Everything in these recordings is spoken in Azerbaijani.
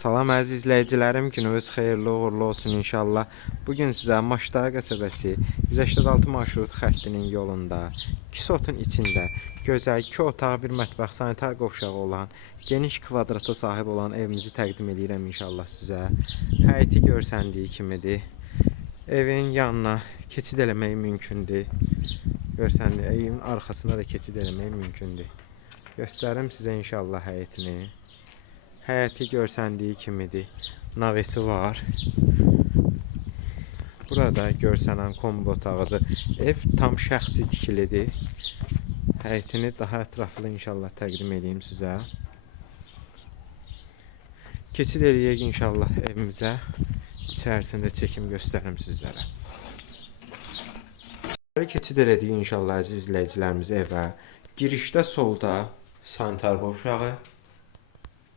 Salam əziz izləyicilərim, gününüz xeyirli uğurlu olsun inşallah. Bugün sizə Maştağa qəsəbəsi 186 marşrut xəttinin yolunda, 2 sotun içində gözəl 2 otaq, bir mətbəx, sanitar qovşağı olan, geniş kvadrata sahib olan evimizi təqdim edirəm inşallah sizə. Həyəti görsəndiyi kimidir. Evin yanına keçid eləmək mümkündür. Görsəndiyi evin arxasına da keçid eləmək mümkündür. Göstərim sizə inşallah həyətini. Həyəti görsəndiyi kimidir. Navesi var. Burada görsənən kombi otağıdır. Ev tam şəxsi tikilidir. Həyətini daha ətraflı inşallah təqdim edeyim sizə. Keçid eləyək inşallah evimizə. İçərisində çəkim göstərim sizlərə. Keçid elədik inşallah əziz izləyicilərimiz evə. Girişdə solda sanitar qovşağı.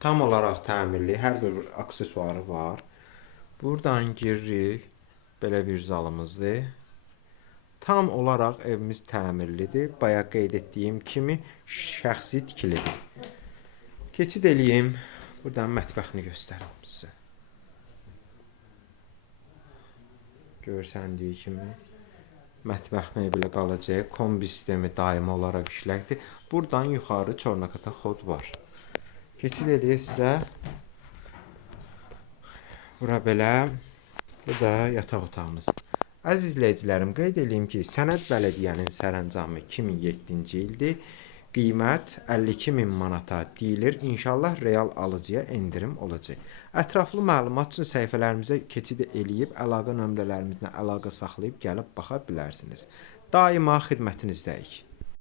Tam olaraq təmirli, hər bir aksesuarı var. Buradan giririk, belə bir zalımızdır. Tam olaraq evimiz təmirlidir. Bayaq qeyd etdiyim kimi şəxsi tikilidir. Keçid eləyim, buradan mətbəxini göstərim sizə. Görsəndiyi kimi mətbəx mebeli qalacaq. Kombi sistemi daimi olaraq işləkdir. Buradan yuxarı çornakata xod var. Keçid eləyək sizə. Bura belə. Bu da yataq otağımız. Əziz izləyicilərim, qeyd edeyim ki, Sənəd Bələdiyyənin sərəncamı 2007-ci ildir. Qiymət 52.000 manata deyilir. İnşallah real alıcıya endirim olacaq. Ətraflı məlumat üçün səhifələrimizə keçid eləyib, əlaqə nömrələrimizlə əlaqə saxlayıb gəlib baxa bilərsiniz. Daima xidmətinizdəyik.